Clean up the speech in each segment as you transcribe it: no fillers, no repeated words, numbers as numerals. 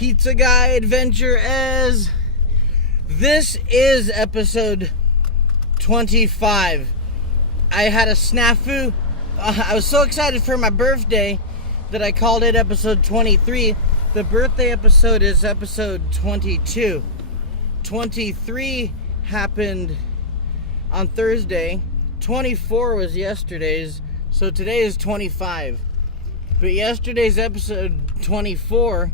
Pizza Guy, AdventurEZ. This is episode 25. I had a snafu. I was so excited for my birthday that I called it episode 23. The birthday episode is episode 22. 23 happened on Thursday. 24 was yesterday's. So today is 25. But yesterday's episode 24,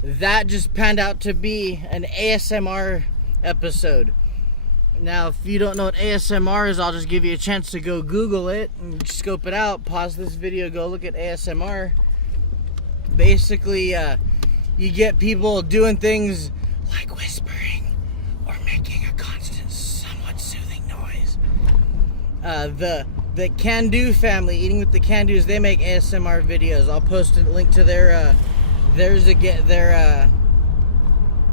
that just panned out to be an ASMR episode. Now, if you don't know what ASMR is, I'll just give you a chance to go Google it and scope it out. Pause this video, go look at ASMR. Basically, you get people doing things like whispering or making a constant, somewhat soothing noise. The Can Do family, Eating with the Can Do's, they make ASMR videos. I'll post a link to their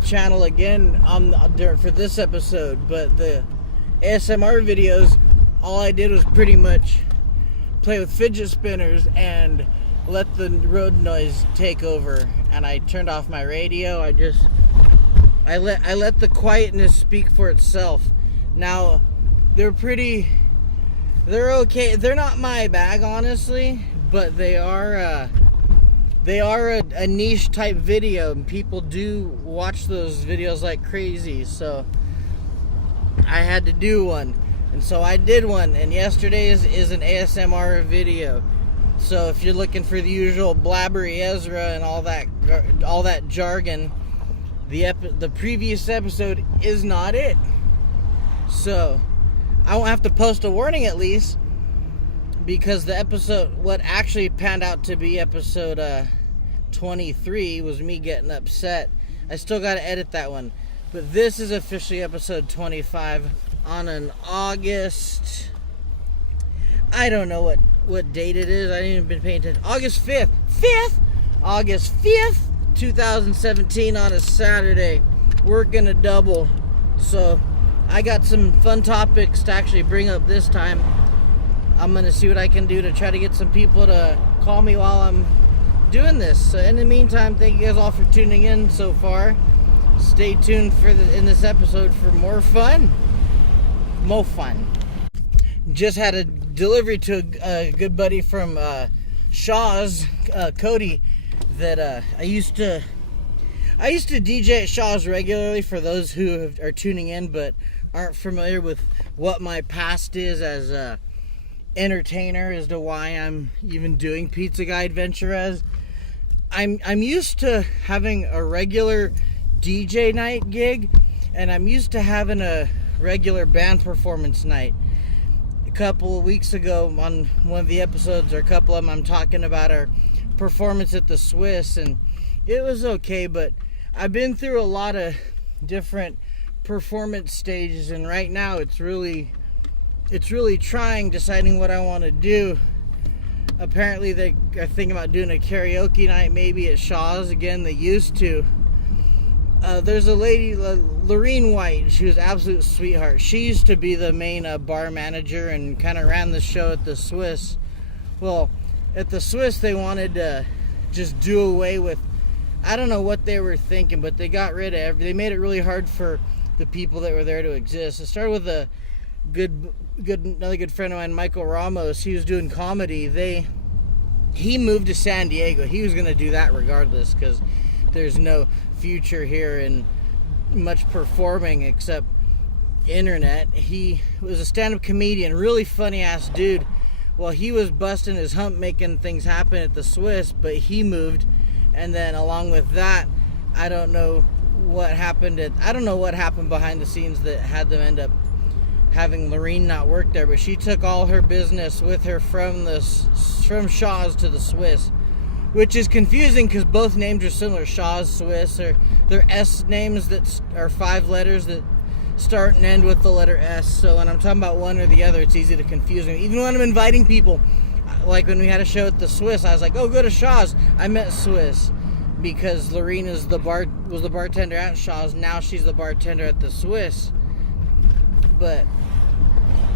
channel again for this episode. But the ASMR videos, all I did was pretty much play with fidget spinners and let the road noise take over. And I turned off my radio. I let the quietness speak for itself. Now, they're okay. They're not my bag, honestly, but they are a niche type video, and people do watch those videos like crazy. So I had to do one, and so I did one. And yesterday's is an ASMR video. So if you're looking for the usual blabbery Ezra and all that jargon, the previous episode is not it. So I won't have to post a warning at least, because the episode, what actually panned out to be episode 23, was me getting upset. I still got to edit that one. But this is officially episode 25 on an August, I don't know what date it is. I didn't even been paying attention. August 5th. August 5th, 2017 on a Saturday. Working a double. So I got some fun topics to actually bring up this time. I'm going to see what I can do to try to get some people to call me while I'm doing this. So in the meantime, thank you guys all for tuning in so far. Stay tuned in this episode for more fun. Just had a delivery to a good buddy from Shaw's, Cody, that I used to DJ at Shaw's regularly, for those who are tuning in but aren't familiar with what my past is as a entertainer as to why I'm even doing Pizza Guy AdventurEZ. I'm used to having a regular DJ night gig, and I'm used to having a regular band performance night. A couple of weeks ago on one of the episodes, or a couple of them, I'm talking about our performance at the Swiss, and it was okay, but I've been through a lot of different performance stages, and right now it's really trying, deciding what I want to do. Apparently they are thinking about doing a karaoke night maybe at Shaw's again. They used to. There's a lady, Lorene White. She was an absolute sweetheart. She used to be the main bar manager and kind of ran the show at the Swiss. Well, at the Swiss they wanted to just do away with, I don't know what they were thinking, but they got rid of they made it really hard for the people that were there to exist. It started with another good friend of mine, Michael Ramos. He was doing comedy. He moved to San Diego. He was going to do that regardless, because there's no future here in much performing except internet. He was a stand-up comedian, really funny ass dude. Well, he was busting his hump making things happen at the Swiss, but he moved, and then along with that, I don't know what happened behind the scenes that had them end up having Lorene not work there, but she took all her business with her from Shaw's to the Swiss, which is confusing because both names are similar. Shaw's, Swiss, or they're S names that are 5 letters that start and end with the letter S. So when I'm talking about one or the other, it's easy to confuse me. Even when I'm inviting people, like when we had a show at the Swiss, I was like, oh, go to Shaw's. I meant Swiss because Lorene was the bartender at Shaw's. Now she's the bartender at the Swiss. But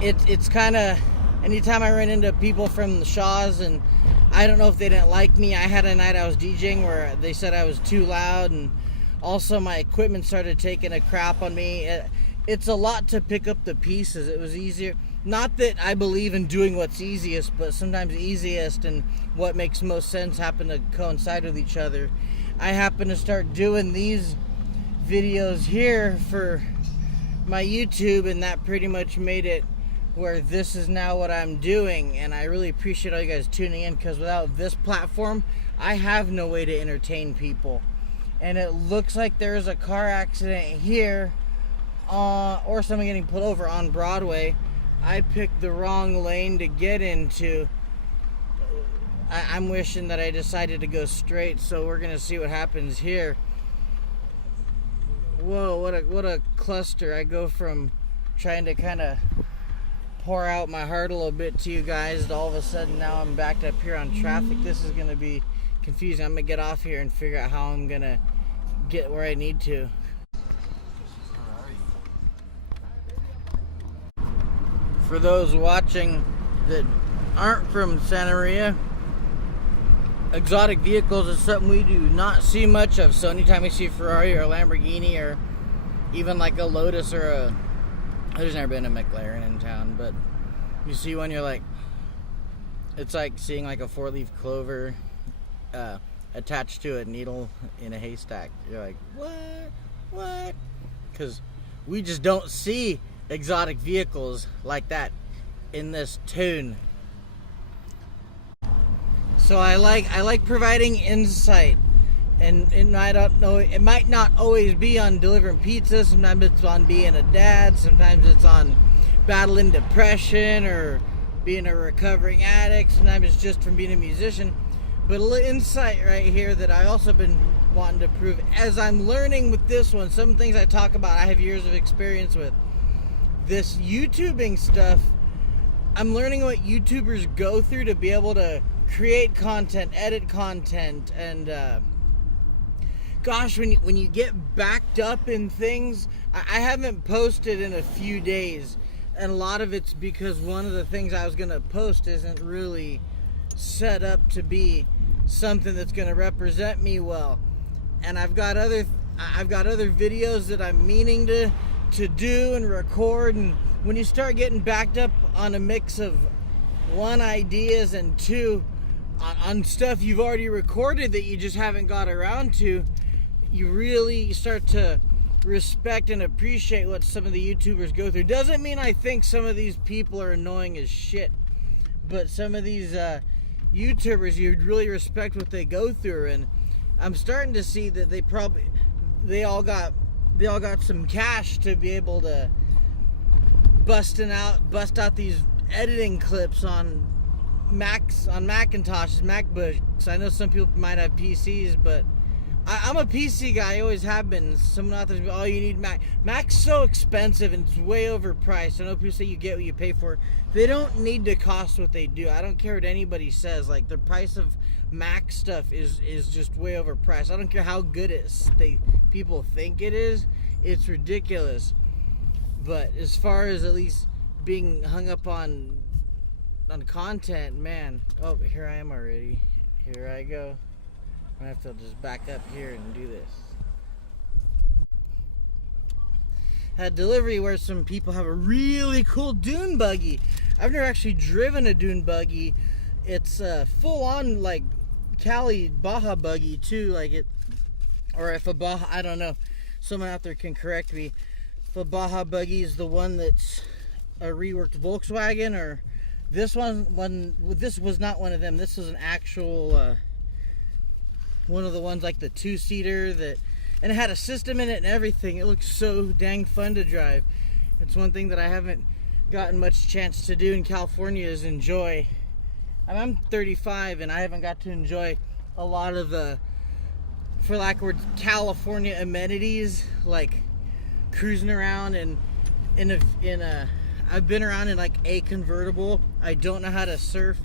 it's kind of, anytime I run into people from the Shaw's, and I don't know if they didn't like me. I had a night I was DJing where they said I was too loud, and also my equipment started taking a crap on me. It's a lot to pick up the pieces. It was easier. Not that I believe in doing what's easiest, but sometimes easiest and what makes most sense happen to coincide with each other. I happen to start doing these videos here for my YouTube, and that pretty much made it where this is now what I'm doing. And I really appreciate all you guys tuning in, because without this platform, I have no way to entertain people. And it looks like there's a car accident here, or someone getting pulled over on Broadway. I picked the wrong lane to get into. I'm wishing that I decided to go straight, so we're gonna see what happens here. Whoa, what a cluster. I go from trying to kind of pour out my heart a little bit to you guys to all of a sudden now I'm backed up here on traffic. This is gonna be confusing. I'm gonna get off here and figure out how I'm gonna get where I need to. For those watching that aren't from Santa Maria, exotic vehicles is something we do not see much of. So anytime we see a Ferrari or a Lamborghini or even like a Lotus or a... There's never been a McLaren in town, but you see one, you're like... It's like seeing like a 4-leaf clover attached to a needle in a haystack. You're like, what? Because we just don't see exotic vehicles like that in this tune. So I like providing insight, and I don't know, it might not always be on delivering pizza. Sometimes it's on being a dad, sometimes it's on battling depression or being a recovering addict, sometimes it's just from being a musician. But a little insight right here that I also been wanting to prove as I'm learning with this one. Some things I talk about I have years of experience with. This YouTubing stuff, I'm learning what YouTubers go through to be able to create content, edit content, and gosh, when you get backed up in things, I haven't posted in a few days, and a lot of it's because one of the things I was gonna post isn't really set up to be something that's gonna represent me well, and I've got other videos that I'm meaning to do and record. And when you start getting backed up on a mix of one, ideas, and two, on stuff you've already recorded that you just haven't got around to, you really start to respect and appreciate what some of the YouTubers go through. Doesn't mean I think some of these people are annoying as shit, but some of these YouTubers, you'd really respect what they go through. And I'm starting to see that they all got some cash to be able to bust out these editing clips on Macintoshes, MacBooks. I know some people might have PCs, but I'm a PC guy. I always have been. Some authors, oh, you need Mac. Mac's so expensive and it's way overpriced. I know people say you get what you pay for. They don't need to cost what they do. I don't care what anybody says. Like, the price of Mac stuff is just way overpriced. I don't care how good people think it is. It's ridiculous. But as far as at least being hung up on content, man. Oh, here I am already. Here I go. I'm gonna have to just back up here and do this. Had delivery where some people have a really cool Dune Buggy. I've never actually driven a Dune Buggy. It's full on like Cali Baja Buggy too, like it, or if a Baja, I don't know. Someone out there can correct me. If a Baja Buggy is the one that's a reworked Volkswagen, or this this was not one of them. This was an actual one of the ones like the 2-seater that, and it had a system in it and everything. It looks so dang fun to drive. It's one thing that I haven't gotten much chance to do in California is enjoy. I'm 35 and I haven't got to enjoy a lot of the, for lack of words, California amenities, like cruising around I've been around in like a convertible. I don't know how to surf,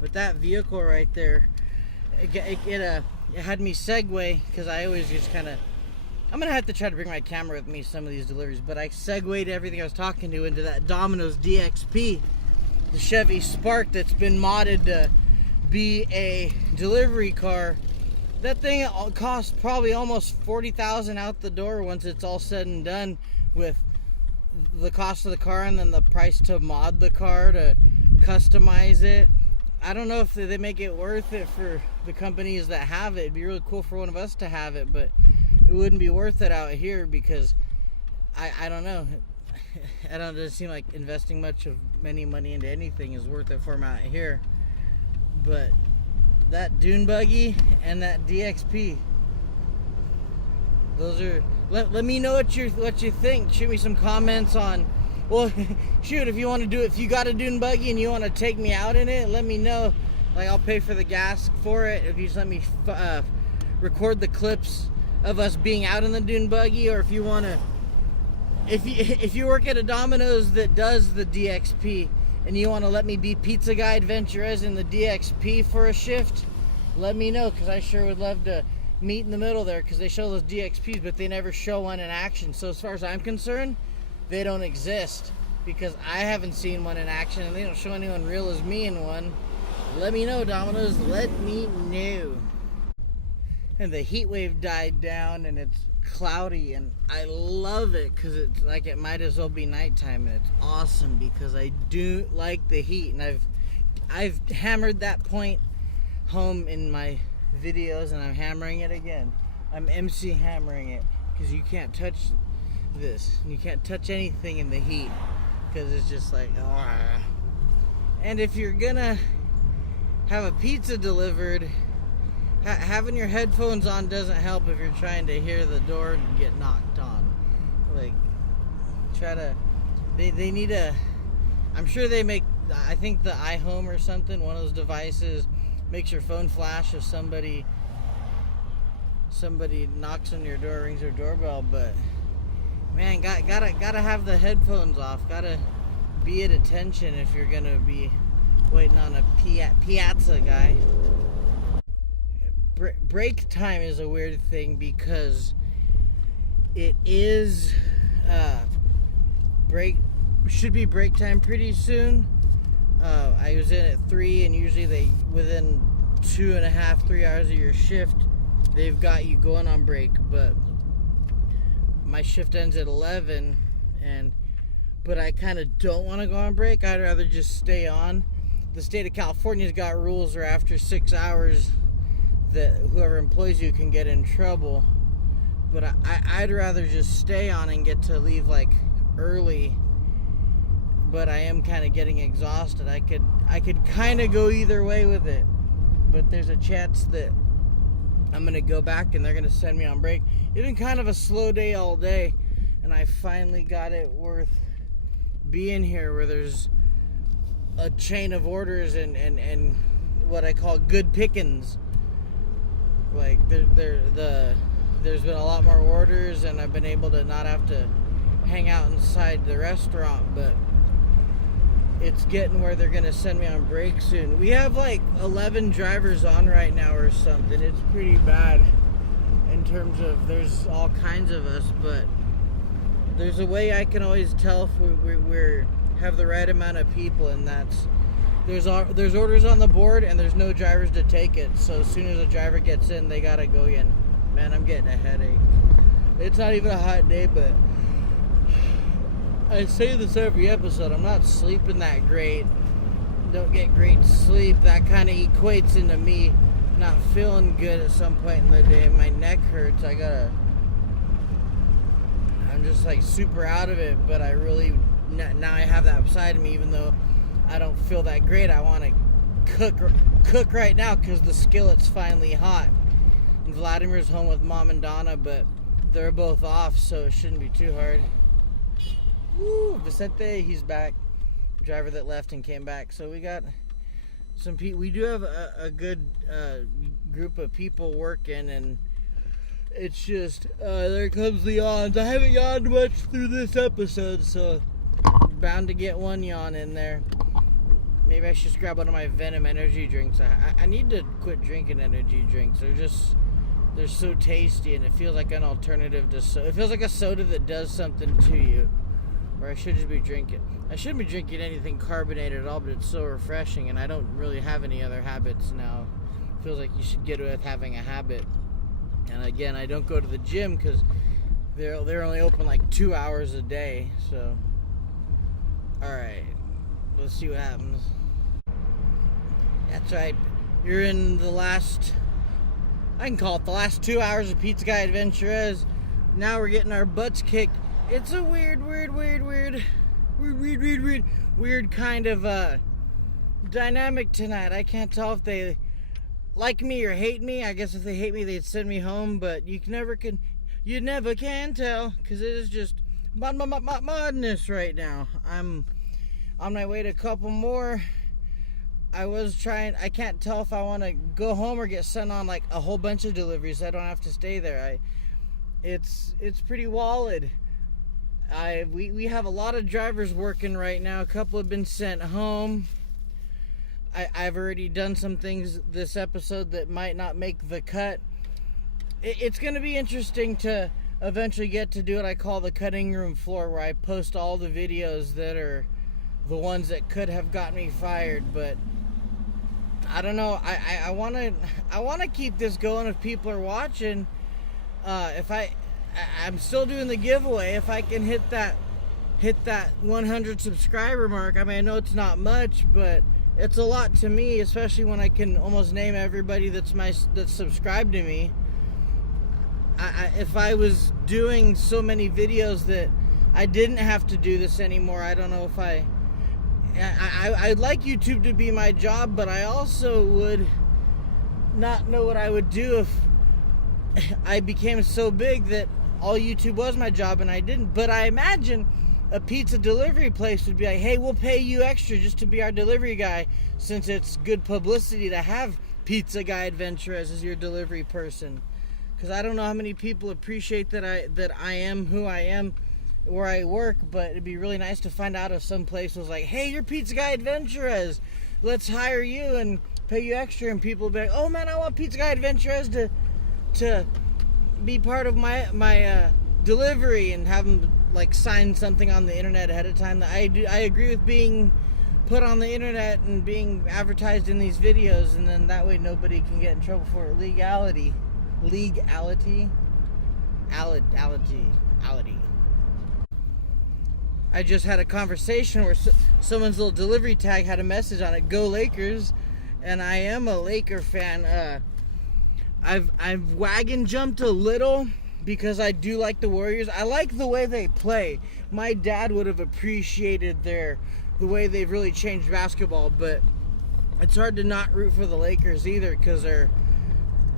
but that vehicle right there, it had me segue, because I always just kind of, I'm gonna have to try to bring my camera with me some of these deliveries, but I segued everything I was talking to into that Dominos DXP, the Chevy Spark that's been modded to be a delivery car, that thing costs probably almost $40,000 out the door once it's all said and done, with the cost of the car and then the price to mod the car, to customize it. I don't know if they make it worth it for the companies that have it. It'd be really cool for one of us to have it, but it wouldn't be worth it out here because I don't know. It doesn't seem like investing much of any money into anything is worth it for them out here. But that Dune Buggy and that DXP, those are. Let me know what you think. Shoot me some comments on. Well, shoot, if you want to do it, if you got a Dune Buggy and you want to take me out in it, let me know. Like, I'll pay for the gas for it if you just let me record the clips of us being out in the Dune Buggy. Or if you want to, if you work at a Dominos that does the DXP and you want to let me be pizza guy AdventurEZ in the DXP for a shift, let me know, because I sure would love to meet in the middle there, because they show those DXPs but they never show one in action. So as far as I'm concerned, they don't exist, because I haven't seen one in action and they don't show anyone real as me in one. Let me know, Dominos, let me know. And the heat wave died down and it's cloudy and I love it, because it's like it might as well be nighttime, and it's awesome because I do like the heat. And I've hammered that point home in my videos, and I'm hammering it again. I'm MC hammering it, because you can't touch this. You can't touch anything in the heat, because it's just like, ah. And if you're gonna have a pizza delivered, having your headphones on doesn't help if you're trying to hear the door get knocked on. Like, they need a, I'm sure they make, I think the iHome or something, one of those devices, makes your phone flash if somebody knocks on your door, rings their doorbell. But man, gotta have the headphones off. Gotta be at attention if you're gonna be waiting on a piazza guy. Break time is a weird thing, because it is should be break time pretty soon. I was in at 3, and usually they, within 2.5, 3 hours of your shift, they've got you going on break. But my shift ends at 11, but I kind of don't want to go on break. I'd rather just stay on. The state of California's got rules where after 6 hours that whoever employs you can get in trouble. But I'd rather just stay on and get to leave like early. But I am kind of getting exhausted. I could kind of go either way with it, but there's a chance that I'm gonna go back and they're gonna send me on break. It's been kind of a slow day all day, and I finally got it worth being here, where there's a chain of orders and what I call good pickings. Like there's been a lot more orders, and I've been able to not have to hang out inside the restaurant, but it's getting where they're going to send me on break soon. We have like 11 drivers on right now or something. It's pretty bad in terms of, there's all kinds of us, but there's a way I can always tell if we have the right amount of people, and that's there's orders on the board and there's no drivers to take it. So as soon as a driver gets in, they got to go in. Man, I'm getting a headache. It's not even a hot day, but I say this every episode, I'm not sleeping that great. Don't get great sleep. That kind of equates into me not feeling good at some point in the day. My neck hurts. I'm just like super out of it, but I really, now I have that side of me, even though I don't feel that great. I want to cook right now because the skillet's finally hot. And Vladimir's home with Mom and Donna, but they're both off, so it shouldn't be too hard. Woo, Vicente, he's back. Driver that left and came back. So we got some people. We do have a good group of people working, and it's just there comes the yawns. I haven't yawned much through this episode, so bound to get one yawn in there. Maybe I should just grab one of my Venom energy drinks. I need to quit drinking energy drinks. They're so tasty, and it feels like an alternative to soda. It feels like a soda that does something to you. Or I should just be drinking. I shouldn't be drinking anything carbonated at all, but it's so refreshing, and I don't really have any other habits now. It feels like you should get with having a habit. And again, I don't go to the gym because they're only open like 2 hours a day. So, all right, let's see what happens. That's right. You're in the last, I can call it the last 2 hours of Pizza Guy AdventurEZ. Now we're getting our butts kicked. It's a weird kind of dynamic tonight. I can't tell if they like me or hate me. I guess if they hate me, they'd send me home. But you never can tell, because it is just madness right now. I'm on my way to a couple more. I can't tell if I want to go home or get sent on like a whole bunch of deliveries. I don't have to stay there. It's pretty wallet. We have a lot of drivers working right now. A couple have been sent home. I've already done some things this episode that might not make the cut. It's going to be interesting to eventually get to do what I call the cutting room floor, where I post all the videos that are the ones that could have got me fired. But I don't know. I want to keep this going if people are watching. I'm still doing the giveaway. If I can hit that 100 subscriber mark. I mean, I know it's not much, but it's a lot to me, especially when I can almost name everybody that's subscribed to me. If I was doing so many videos that I didn't have to do this anymore, I don't know if I'd like YouTube to be my job, but I also would not know what I would do if I became so big that all YouTube was my job and I didn't. But I imagine a pizza delivery place would be like, hey, we'll pay you extra just to be our delivery guy, since it's good publicity to have Pizza Guy AdventurEZ as your delivery person. Because I don't know how many people appreciate that I am who I am where I work, but it'd be really nice to find out if some place was like, hey, you're Pizza Guy AdventurEZ, let's hire you and pay you extra. And people would be like, oh man, I want Pizza Guy AdventurEZ to be part of my delivery, and have them like sign something on the internet ahead of time. I agree with being put on the internet and being advertised in these videos, and then that way nobody can get in trouble for it. Legality. I just had a conversation where someone's little delivery tag had a message on it, "Go Lakers," and I am a Laker fan. I've wagon jumped a little because I do like the Warriors. I like the way they play. My dad would have appreciated the way they've really changed basketball, but it's hard to not root for the Lakers either, because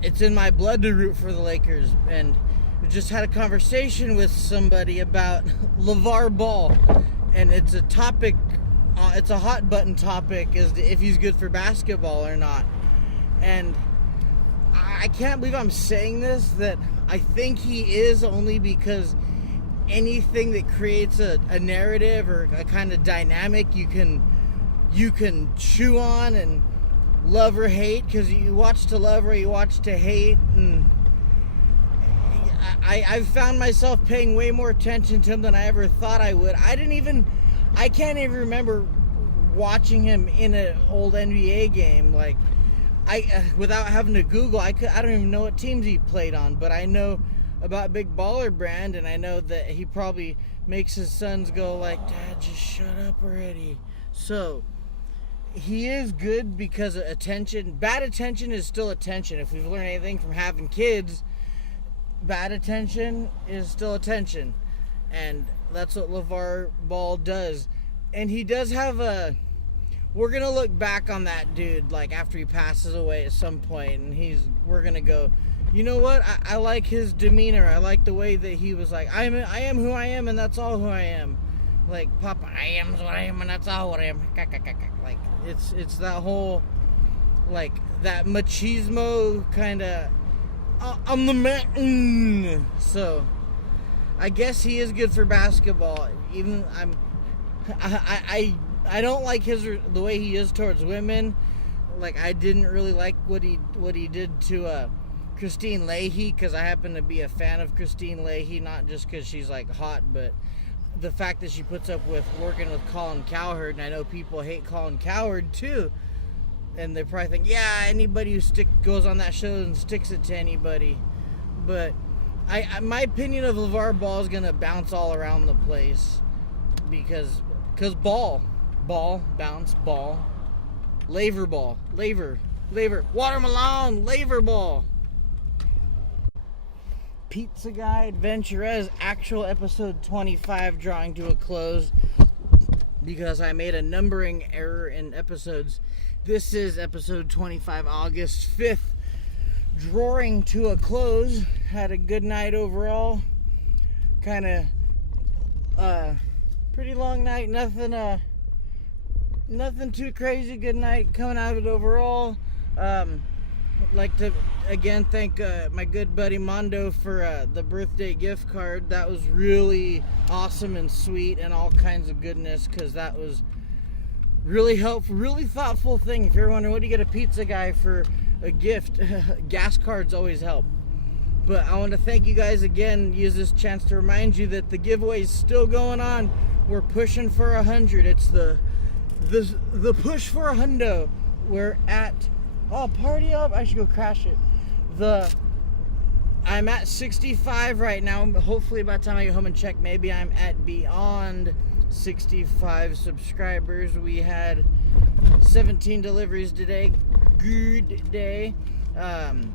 it's in my blood to root for the Lakers. And we just had a conversation with somebody about LaVar Ball, and it's a topic, it's a hot button topic, is if he's good for basketball or not. And I can't believe I'm saying this, that I think he is, only because anything that creates a narrative or a kind of dynamic you can chew on and love or hate, because you watch to love or you watch to hate. And I've found myself paying way more attention to him than I ever thought I would. I can't even remember watching him in an old NBA game. Like, without having to Google, I don't even know what teams he played on, but I know about Big Baller Brand, and I know that he probably makes his sons go like, Dad, just shut up already. So he is good because of attention. Bad attention is still attention. If we've learned anything from having kids, bad attention is still attention, and that's what LaVar Ball does. And he does have we're gonna look back on that dude like after he passes away at some point, and we're gonna go, you know what, I like his demeanor. I like the way that he was like, I am who I am, and that's all who I am. Like, Papa, I am what I am, and that's all what I am. Like, it's that whole, like, that machismo kind of, I'm the man. So I guess he is good for basketball. Even I don't like the way he is towards women. Like, I didn't really like what he did to Christine Leahy, because I happen to be a fan of Christine Leahy, not just because she's like hot, but the fact that she puts up with working with Colin Cowherd, and I know people hate Colin Cowherd too, and they probably think, yeah, anybody who goes on that show and sticks it to anybody. But my opinion of LaVar Ball is gonna bounce all around the place because ball, bounce, ball, laver, watermelon, laver ball. Pizza Guy AdventurEZ actual episode 25 drawing to a close because I made a numbering error in episodes. This is episode 25, August 5th, drawing to a close. Had a good night overall. Kind of pretty long night. Nothing too crazy. Good night coming out of it overall. I'd like to again thank my good buddy Mondo for the birthday gift card. That was really awesome and sweet and all kinds of goodness, because that was really helpful, really thoughtful thing. If you're wondering what do you get a pizza guy for a gift, gas cards always help. But I want to thank you guys again, use this chance to remind you that the giveaway is still going on. We're pushing for 100. It's the push for a hundo. We're at, oh, party up, I should go crash it. I'm at 65 right now. Hopefully by the time I get home and check, maybe I'm at beyond 65 subscribers. We had 17 deliveries today. Good day. And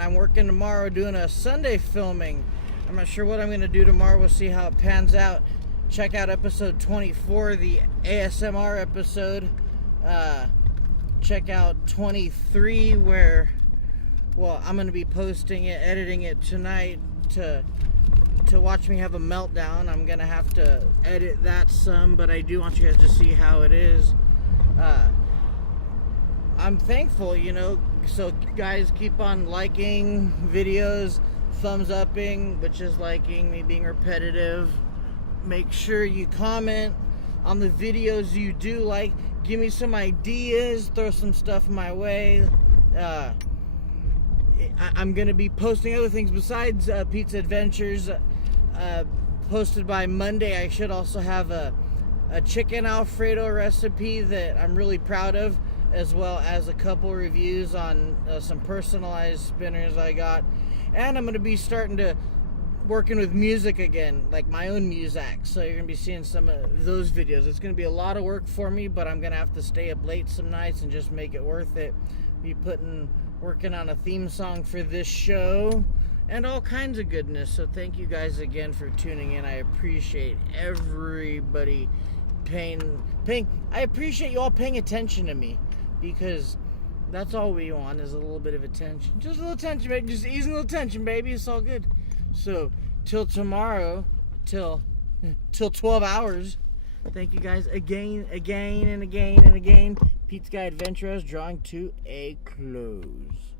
I'm working tomorrow doing a Sunday filming. I'm not sure what I'm going to do tomorrow. We'll see how it pans out. Check out episode 24, the ASMR episode. Check out 23, where, well, I'm going to be posting it, editing it tonight to watch me have a meltdown. I'm going to have to edit that some, but I do want you guys to see how it is. I'm thankful, so guys, keep on liking videos, thumbs upping, which is liking, me being repetitive. Make sure you comment on the videos you do like. Give me some ideas, throw some stuff my way. I'm going to be posting other things besides Pizza Adventures. Posted by Monday, I should also have a chicken Alfredo recipe that I'm really proud of, as well as a couple reviews on some personalized spinners I got. And I'm going to be starting to working with music again, like my own music, so you're gonna be seeing some of those videos. It's gonna be a lot of work for me, but I'm gonna have to stay up late some nights and just make it worth it. Be working on a theme song for this show and all kinds of goodness. So thank you guys again for tuning in. I appreciate everybody I appreciate you all paying attention to me, because that's all we want is a little bit of attention. Just a little attention, baby. Just easy little attention, baby. It's all good. So, till tomorrow, till 12 hours, thank you guys again and again. Pizza Guy AdventurEZ drawing to a close.